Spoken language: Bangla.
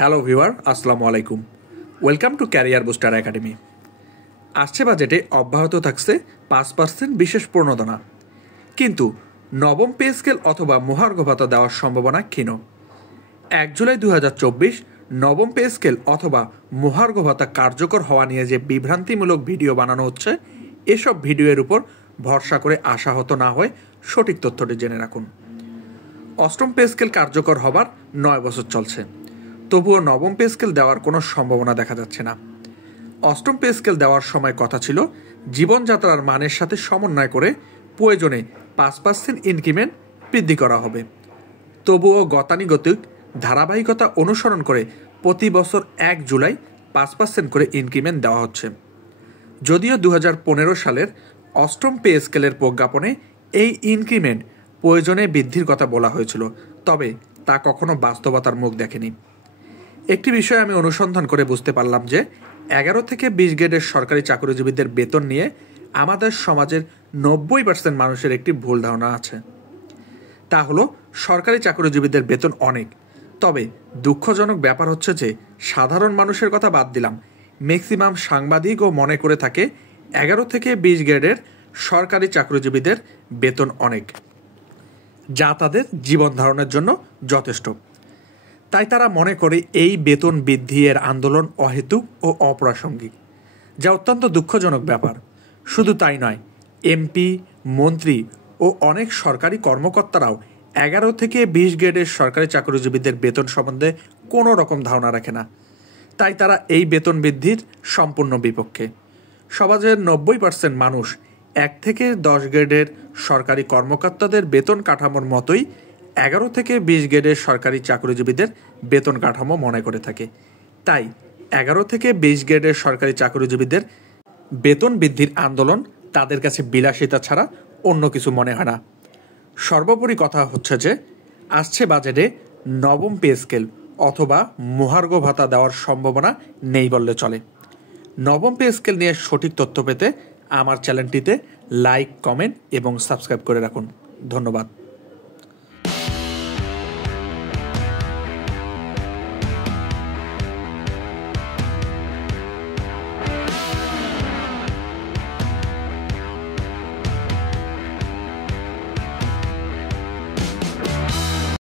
হ্যালো ভিউয়ার, আসসালামু আলাইকুম। Welcome to career booster academy. আসছে বাজেটে অব্যাহত থাকছে 5% বিশেষ প্রণোদনা, কিন্তু নবম পে স্কেল অথবা মহার্ঘ ভাতা দেওয়ার সম্ভাবনা ক্ষীণ। 1 জুলাই 2024 নবম পে স্কেল অথবা মহার্ঘ ভাতা কার্যকর হওয়া নিয়ে যে বিভ্রান্তিমূলক ভিডিও বানানো হচ্ছে, এসব ভিডিওর উপর ভরসা করে আশাহত না হয়ে সঠিক তথ্যটি জেনে রাখুন। অষ্টম পে স্কেল কার্যকর হবার 9 বছর চলছে, তবুও নবম পে স্কেল দেওয়ার কোনো সম্ভাবনা দেখা যাচ্ছে না। অষ্টম পে স্কেল দেওয়ার সময় কথা ছিল জীবনযাত্রার মানের সাথে সমন্বয় করে প্রয়োজনে 5% ইনক্রিমেন্ট বৃদ্ধি করা হবে। তবুও গতানুগতিক ধারাবাহিকতা অনুসরণ করে প্রতি বছর 1 জুলাই 5% করে ইনক্রিমেন্ট দেওয়া হচ্ছে। যদিও 2015 সালের অষ্টম পে স্কেলের প্রজ্ঞাপনে এই ইনক্রিমেন্ট প্রয়োজনে বৃদ্ধির কথা বলা হয়েছিল, তবে তা কখনো বাস্তবতার মুখ দেখেনি। একটি বিষয় আমি অনুসন্ধান করে বুঝতে পারলাম যে 11 থেকে 20 গ্রেডের সরকারি চাকরিজীবীদের বেতন নিয়ে আমাদের সমাজের 90% মানুষের একটি ভুল ধারণা আছে। তা হলো সরকারি চাকরিজীবীদের বেতন অনেক, তবে দুঃখজনক ব্যাপার হচ্ছে যে সাধারণ মানুষের কথা বাদ দিলাম, ম্যাক্সিমাম সাংবাদিকও মনে করে থাকে 11 থেকে 20 গ্রেডের সরকারি চাকরিজীবীদের বেতন অনেক, যা তাদের জীবন ধারণের জন্য যথেষ্ট। তাই তারা মনে করে এই বেতন বৃদ্ধি এর আন্দোলন অহেতুক ও অপ্রাসঙ্গিক, যা অত্যন্ত দুঃখজনক ব্যাপার। শুধু তাই নয়, এমপি, মন্ত্রী ও অনেক সরকারি কর্মকর্তারাও 11 থেকে 20 গ্রেডের সরকারি চাকরিজীবীদের বেতন সম্বন্ধে কোনো রকম ধারণা রাখে না। তাই তারা এই বেতন বৃদ্ধির সম্পূর্ণ বিপক্ষে। সমাজের 90% মানুষ 1 থেকে 10 গ্রেডের সরকারি কর্মকর্তাদের বেতন কাঠামোর মতোই 11 থেকে 20 গ্রেডের সরকারি চাকরিজীবীদের বেতন কাঠামো মনে করে থাকে। তাই 11 থেকে 20 গ্রেডের সরকারি চাকরিজীবীদের বেতন বৃদ্ধির আন্দোলন তাদের কাছে বিলাসিতা ছাড়া অন্য কিছু মনে হয় না। সর্বোপরি কথা হচ্ছে যে আসছে বাজেটে নবম পে স্কেল অথবা মহার্ঘ ভাতা দেওয়ার সম্ভাবনা নেই বললে চলে। নবম পে স্কেল নিয়ে সঠিক তথ্য পেতে আমার চ্যানেলটিতে লাইক, কমেন্ট এবং সাবস্ক্রাইব করে রাখুন। ধন্যবাদ।